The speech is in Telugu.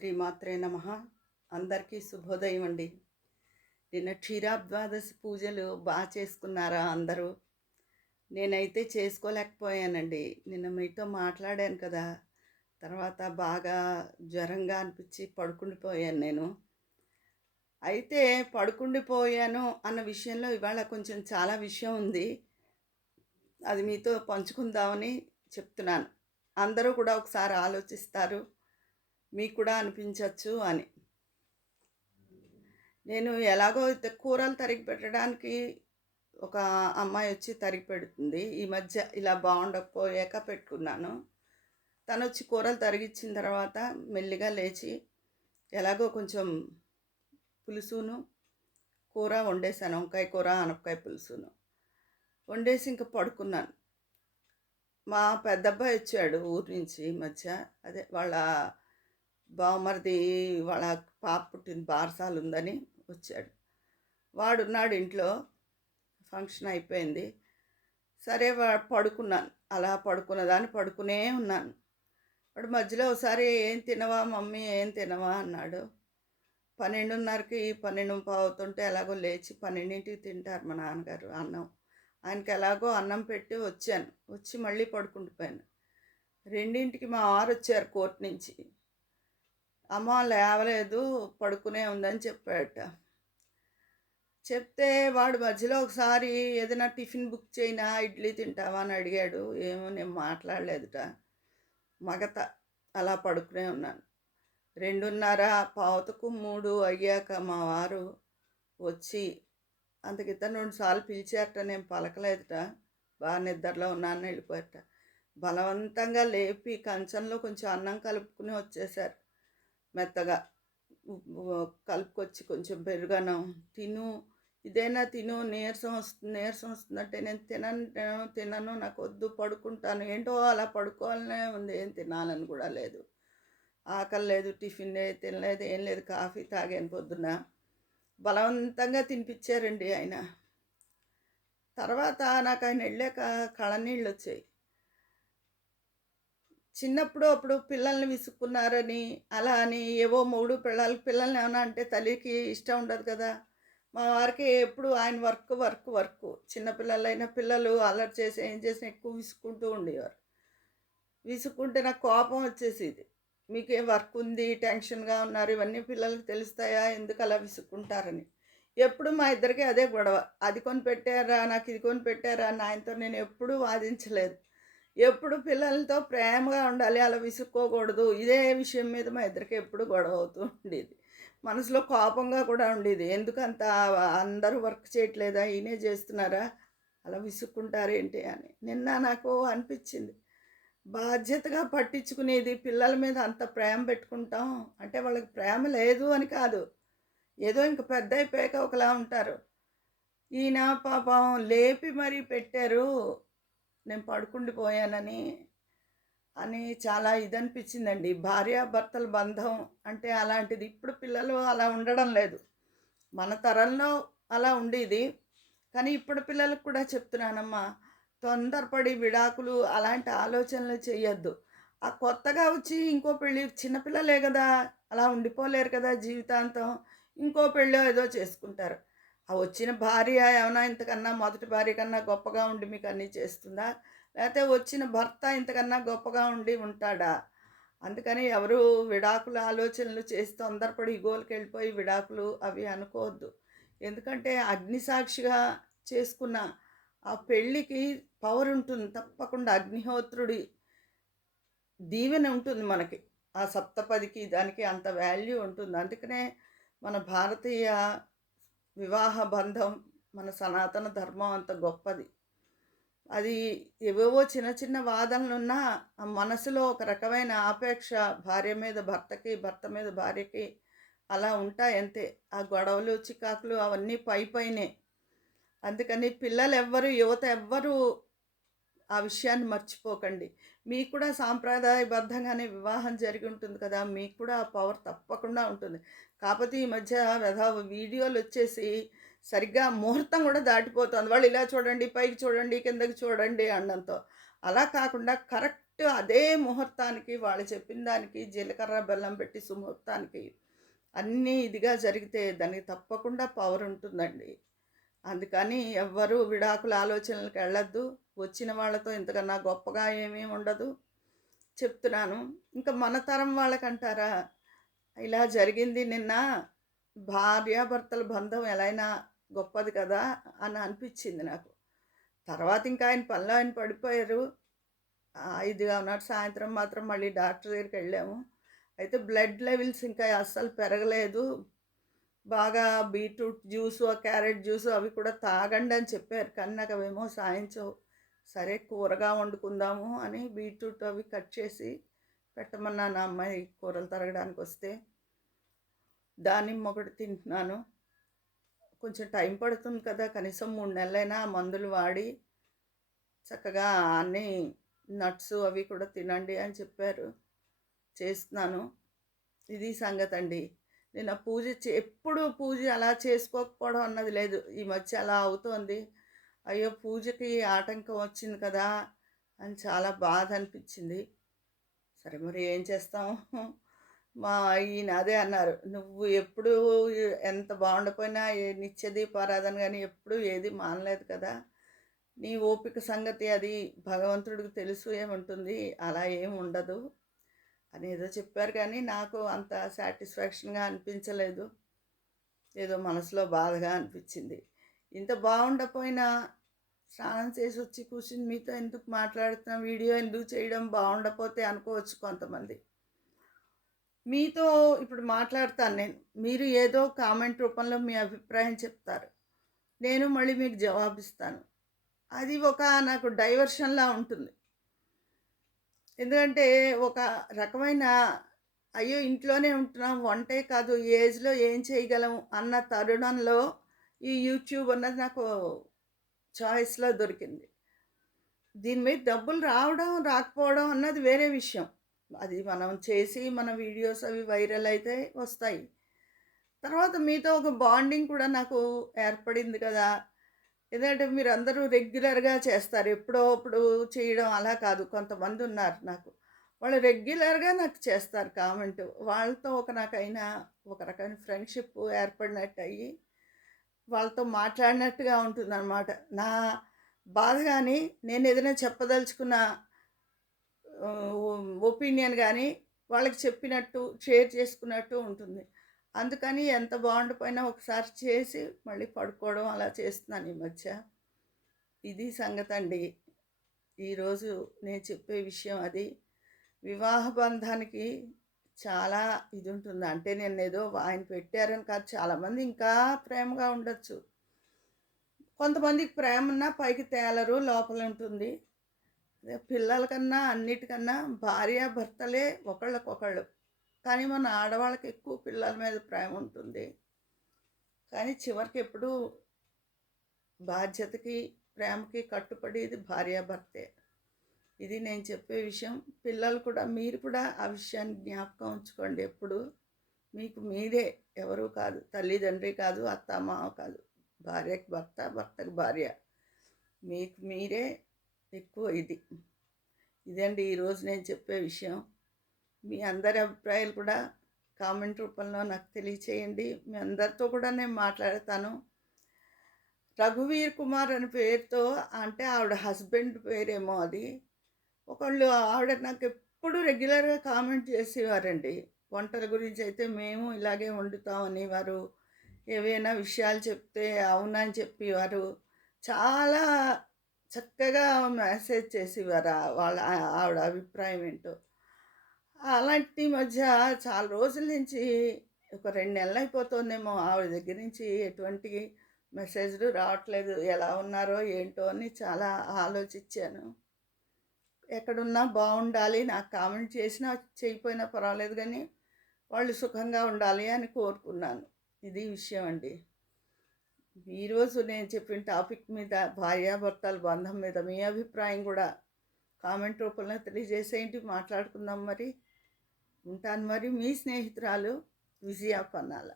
శ్రీమాత్రే నమ. అందరికీ శుభోదయం అండి. నిన్న క్షీరాబ్ద్వాదశి పూజలు బాగా చేసుకున్నారా అందరూ? నేనైతే చేసుకోలేకపోయానండి. నిన్న మీతో మాట్లాడాను కదా. తర్వాత బాగా జ్వరంగా అనిపించి పడుకుండిపోయాను నేను. అయితే పడుకుండిపోయాను అన్న విషయంలో ఇవాళ కొంచెం చాలా విషయం ఉంది. అది మీతో పంచుకుందామని చెప్తున్నాను. అందరూ కూడా ఒకసారి ఆలోచిస్తారు. మీకు కూడా అనిపించవచ్చు అని. నేను ఎలాగో కూరలు తరిగి పెట్టడానికి ఒక అమ్మాయి వచ్చి తరిగి పెడుతుంది. ఈ మధ్య ఇలా బాగుండకపోయాక పెట్టుకున్నాను. తను వచ్చి కూరలు తరిగిచ్చిన తర్వాత మెల్లిగా లేచి ఎలాగో కొంచెం పులుసును కూర వండేసాను వంకాయ కూర అనపకాయ పులుసును. వండేసి ఇంకా పడుకున్నాను. మా పెద్దబ్బాయి వచ్చాడు ఊరి నుంచి ఈ మధ్య. అదే వాళ్ళ బావమరిది వాళ్ళ పాప పుట్టిన బారసాలు ఉందని వచ్చాడు. వాడున్నాడు ఇంట్లో ఫంక్షన్ అయిపోయింది. సరే వా పడుకున్నాను. అలా పడుకున్నదాన్ని పడుకునే ఉన్నాను. వాడు మధ్యలో ఒకసారి ఏం తినవా మమ్మీ? ఏం తినవా? అన్నాడు. పన్నెండున్నరకి పన్నెండు పావుతుంటే ఎలాగో లేచి పన్నెండింటికి తింటారు మా నాన్నగారు అన్నం. ఆయనకి ఎలాగో అన్నం పెట్టి వచ్చాను. వచ్చి మళ్ళీ పడుకుండిపోయాను. రెండింటికి మా వారు వచ్చారు కోర్టు నుంచి. అమ్మ లేవలేదు పడుకునే ఉందని చెప్పాడట. చెప్తే వాడు మధ్యలో ఒకసారి ఏదైనా టిఫిన్ బుక్ చేయనా ఇడ్లీ తింటావా అని అడిగాడు. ఏమో నేను మాట్లాడలేదుట. మగత అలా పడుకునే ఉన్నాను. రెండున్నర పావుతకు మూడు అయ్యాక మా వారు వచ్చి అంతకిత రెండు సార్లు పిలిచారట నేను పలకలేదుట. బాగా నిద్రలో ఉన్నాను వెళ్ళిపోయారట. బలవంతంగా లేపి కంచంలో కొంచెం అన్నం కలుపుకుని వచ్చేసారు మెత్తగా కలుపుకొచ్చి కొంచెం పెరుగన్నం తిను. ఇదేనా తిను. నీరసం వస్తుంది నీరసం వస్తుందంటే నేను తినను తినను తినను. నాకు వద్దు పడుకుంటాను. ఏంటో అలా పడుకోవాలనే ఉంది. ఏం తినాలని కూడా లేదు. ఆకలి లేదు టిఫిన్ తినలేదు ఏం లేదు. కాఫీ తాగాను పొద్దున్న. బలవంతంగా తినిపించారండి ఆయన. తర్వాత నాకు ఆయన వెళ్ళాక కళనీళ్ళు వచ్చాయి చిన్నప్పుడు అప్పుడు పిల్లల్ని విసుక్కున్నారని అలా అని ఏవో మూడు పిల్లలు పిల్లల్ని ఏమన్నా అంటే తల్లికి ఇష్టం ఉండదు కదా. మా వారికి ఎప్పుడు ఆయన వర్క్ వర్క్ వర్క్. చిన్నపిల్లలైన పిల్లలు అలర్ట్ చేసి ఏం చేసినా ఎక్కువ విసుక్కుంటూ ఉండేవారు. విసుక్కుంటే నాకు కోపం వచ్చేసేది. మీకేం వర్క్ ఉంది టెన్షన్గా ఉన్నారు ఇవన్నీ పిల్లలకి తెలుస్తాయా? ఎందుకు అలా విసుక్కుంటారని? ఎప్పుడు మా ఇద్దరికి అదే గొడవ. అది కొని పెట్టారా నాకు ఇది కొని పెట్టారా అని ఆయనతో నేను ఎప్పుడూ వాదించలేదు. ఎప్పుడు పిల్లలతో ప్రేమగా ఉండాలి అలా విసుక్కోకూడదు. ఇదే విషయం మీద మా ఇద్దరికి ఎప్పుడు గొడవ అవుతూ ఉండేది. మనసులో కోపంగా కూడా ఉండేది. ఎందుకంత అందరూ వర్క్ చేయట్లేదా? ఈయనే చేస్తున్నారా? అలా విసుక్కుంటారేంటి అని. నిన్న నాకు అనిపించింది. బాధ్యతగా పట్టించుకునేది పిల్లల మీద అంత ప్రేమ పెట్టుకుంటాం. అంటే వాళ్ళకి ప్రేమ లేదు అని కాదు. ఏదో ఇంక పెద్ద అయిపోయాక ఒకలా ఉంటారు. ఈయన పాపం లేపి మరీ పెట్టారు. నేను పడుకుండిపోయానని అని చాలా ఇది అనిపించిందండి భార్యాభర్తల బంధం అంటే అలాంటిది. ఇప్పుడు పిల్లలు అలా ఉండడం లేదు. మన తరంలో అలా ఉండేది. కానీ ఇప్పుడు పిల్లలకు కూడా చెప్తున్నానమ్మా తొందరపడి విడాకులు అలాంటి ఆలోచనలు చేయొద్దు. ఆ కొత్తగా వచ్చి ఇంకో పెళ్ళి చిన్నపిల్లలే కదా అలా ఉండిపోలేరు కదా జీవితాంతం. ఇంకో పెళ్ళి ఏదో చేసుకుంటారు. ఆ వచ్చిన భార్య ఏమైనా ఇంతకన్నా మొదటి భార్య కన్నా గొప్పగా ఉండి మీకు అన్నీ చేస్తుందా? లేకపోతే వచ్చిన భర్త ఇంతకన్నా గొప్పగా ఉండి ఉంటాడా? అందుకని ఎవరు విడాకుల ఆలోచనలు చేసి తొందరపడి ఇగోలకి వెళ్ళిపోయి విడాకులు అవి అనుకోవద్దు. ఎందుకంటే అగ్నిసాక్షిగా చేసుకున్న ఆ పెళ్ళికి పవర్ ఉంటుంది. తప్పకుండా అగ్నిహోత్రుడి దీవెన ఉంటుంది మనకి. ఆ సప్తపదికి దానికి అంత వాల్యూ ఉంటుంది. అందుకనే మన భారతీయ వివాహ బంధం మన సనాతన ధర్మం అంత గొప్పది. అది ఏవేవో చిన్న చిన్న వాదనలు ఉన్నా ఆ మనసులో ఒక రకమైన ఆపేక్ష భార్య మీద భర్తకి భర్త మీద భార్యకి అలా ఉంటాయి అంతే. ఆ గొడవలు చికాకులు అవన్నీ పై పైనే. అందుకని పిల్లలు ఎవ్వరు యువత ఎవ్వరు ఆ విషయాన్ని మర్చిపోకండి. మీకు కూడా సాంప్రదాయబద్ధంగానే వివాహం జరిగి ఉంటుంది కదా మీకు కూడా ఆ పవర్ తప్పకుండా ఉంటుంది. కాకపోతే ఈ మధ్య వెధ వీడియోలు వచ్చేసి సరిగ్గా ముహూర్తం కూడా దాటిపోతుంది. వాళ్ళు ఇలా చూడండి పైకి చూడండి కిందకి చూడండి అనడంతో అలా కాకుండా కరెక్ట్ కరెక్ట్ అదే ముహూర్తానికి వాళ్ళు చెప్పిన దానికి జీలకర్ర బెల్లం పెట్టి సుముహూర్తానికి అన్నీ ఇదిగా జరిగితే దానికి తప్పకుండా పవర్ ఉంటుందండి. అందుకని ఎవ్వరూ విడాకుల ఆలోచనలకు వెళ్ళొద్దు. వచ్చిన వాళ్ళతో ఇంతకన్నా గొప్పగా ఏమీ ఉండదు. చెప్తున్నాను. ఇంకా మన తరం వాళ్ళకంటారా? ఇలా జరిగింది నిన్న భార్యాభర్తల బంధం ఎలాయినా గొప్పది కదా అని అనిపించింది నాకు. తర్వాత ఇంకా ఆయన పనిలో ఆయన పడిపోయారు. ఐదుగా ఉన్నాడు సాయంత్రం మాత్రం మళ్ళీ డాక్టర్ దగ్గరికి వెళ్ళాము. అయితే బ్లడ్ లెవెల్స్ ఇంకా అస్సలు పెరగలేదు. బాగా బీట్రూట్ జ్యూసు క్యారెట్ జ్యూసు అవి కూడా తాగండి అని చెప్పారు. కానీ నాకు అవేమో సాయించవు సరే కూరగా వండుకుందాము అని బీట్రూట్ అవి కట్ చేసి పెట్టమన్నాను నా అమ్మాయి కూరలు తరగడానికి వస్తే దానిమ్మ ఒకటి తింటున్నాను. కొంచెం టైం పడుతుంది కదా కనీసం మూడు నెలలైనా మందులు వాడి చక్కగా అన్నీ నట్స్ అవి కూడా తినండి అని చెప్పారు. చేస్తున్నాను. ఇది సంగతి అండి నేను ఆ పూజ చే ఎప్పుడు పూజ అలా చేసుకోకపోవడం అన్నది లేదు. ఈ మధ్య అలా అవుతోంది. అయ్యో పూజకి ఆటంకం వచ్చింది కదా అని చాలా బాధ అనిపించింది. సరే మరి ఏం చేస్తాం? మా ఈయన అదే అన్నారు నువ్వు ఎప్పుడు ఎంత బాగుండపోయినా నిత్యది పారాధన కానీ ఎప్పుడు ఏది మానలేదు కదా. నీ ఓపిక సంగతి అది భగవంతుడికి తెలుసు ఏముంటుంది అలా ఏం ఉండదు అని ఏదో చెప్పారు కానీ నాకు అంత సాటిస్ఫాక్షన్గా అనిపించలేదు. ఏదో మనసులో బాధగా అనిపించింది. ఇంత బాగుండపోయినా స్నానం చేసి వచ్చి కూర్చుని మీతో ఎందుకు మాట్లాడుతున్నాం వీడియో ఎందుకు చేయడం బాగుండపోతే అనుకోవచ్చు కొంతమంది. మీతో ఇప్పుడు మాట్లాడతాను నేను. మీరు ఏదో కామెంట్ రూపంలో మీ అభిప్రాయం చెప్తారు. నేను మళ్ళీ మీకు జవాబిస్తాను అది ఒక నాకు డైవర్షన్లా ఉంటుంది. ఎందుకంటే ఒక రకమైన అయ్యో ఇంట్లోనే ఉంటున్నాం వంటే కాదు ఏజ్లో ఏం చేయగలం అన్న తరుణంలో ఈ యూట్యూబ్ అన్నది నాకు చాయిస్లో దొరికింది. దీని మీద డబ్బులు రావడం రాకపోవడం అన్నది వేరే విషయం. అది మనం చేసి మన వీడియోస్ అవి వైరల్ అయితే వస్తాయి. తర్వాత మీతో ఒక బాండింగ్ కూడా నాకు ఏర్పడింది కదా. ఎందుకంటే మీరు అందరూ రెగ్యులర్గా చేస్తారు. ఎప్పుడో అప్పుడు చేయడం అలా కాదు. కొంతమంది ఉన్నారు నాకు. వాళ్ళు రెగ్యులర్గా నాకు చేస్తారు కామెంట్. వాళ్ళతో ఒక నాకైనా ఒక రకమైన ఫ్రెండ్షిప్ ఏర్పడినట్టు అయ్యి వాళ్ళతో మాట్లాడినట్టుగా ఉంటుంది అనమాట నా బాధ కానీ నేను ఏదైనా చెప్పదలుచుకున్న ఒపీనియన్ కానీ వాళ్ళకి చెప్పినట్టు షేర్ చేసుకున్నట్టు ఉంటుంది. అందుకని ఎంత బాగుండిపోయినా ఒకసారి చేసి మళ్ళీ పడుకోవడం అలా చేస్తున్నాను ఈ మధ్య. ఇది సంగతి అండి ఈరోజు నేను చెప్పే విషయం అది. వివాహ బంధానికి చాలా ఇది ఉంటుంది అంటే నేను ఏదో ఆయన పెట్టారని కాదు చాలామంది ఇంకా ప్రేమగా ఉండొచ్చు. కొంతమందికి ప్రేమ ఉన్నా పైకి తేలరు లోపల ఉంటుంది. పిల్లలకన్నా అన్నిటికన్నా భార్య భర్తలే ఒకళ్ళకొకళ్ళు. కానీ మన ఆడవాళ్ళకి ఎక్కువ పిల్లల మీద ప్రేమ ఉంటుంది. కానీ చివరికి ఎప్పుడు బాధ్యతకి ప్రేమకి కట్టుపడేది భార్యాభర్తే ఇది నేను చెప్పే విషయం. పిల్లలు కూడా మీరు కూడా ఆ విషయాన్ని జ్ఞాపకం ఉంచుకోండి ఎప్పుడు. మీకు మీరే ఎవరు కాదు తల్లిదండ్రి కాదు అత్త మావ కాదు. భార్యకి భర్త భర్తకి భార్య. మీకు మీరే ఎక్కువ ఇది. ఇదండి ఈరోజు నేను చెప్పే విషయం. మీ అందరి అభిప్రాయాలు కూడా కామెంట్ రూపంలో నాకు తెలియచేయండి. మీ అందరితో కూడా నేను మాట్లాడతాను. రఘువీర్ కుమార్ అనే పేరుతో అంటే ఆవిడ హస్బెండ్ పేరేమో అది. ఒకళ్ళు ఆవిడ నాకు ఎప్పుడు రెగ్యులర్గా కామెంట్ చేసేవారండి. వంటల గురించి అయితే మేము ఇలాగే వండుతామని వారు ఏవైనా విషయాలు చెప్తే అవునని చెప్పేవారు. చాలా చక్కగా మెసేజ్ చేసేవారు ఆ- వాళ్ళ ఆవిడ అభిప్రాయం ఏంటో. అలాంటి మధ్య చాలా రోజుల నుంచి ఒక రెండు నెలలు అయిపోతుందేమో ఆవిడ దగ్గర నుంచి ఎటువంటి మెసేజ్లు రావట్లేదు. ఎలా ఉన్నారో ఏంటో అని చాలా ఆలోచించాను. ఎక్కడున్నా బాగుండాలి నాకు కామెంట్ చేసినా చేయకపోయినా పర్వాలేదు కానీ వాళ్ళు సుఖంగా ఉండాలి అని కోరుకున్నాను. ఇది విషయం అండి. ఈరోజు నేను చెప్పిన టాపిక్ మీద భార్యాభర్తల బంధం మీద మీ అభిప్రాయం కూడా కామెంట్ రూపంలో తెలియజేసేంటి మాట్లాడుకుందాం మరి. ఉంటాను మరి మీ స్నేహితురాలు విజయ పన్నాల.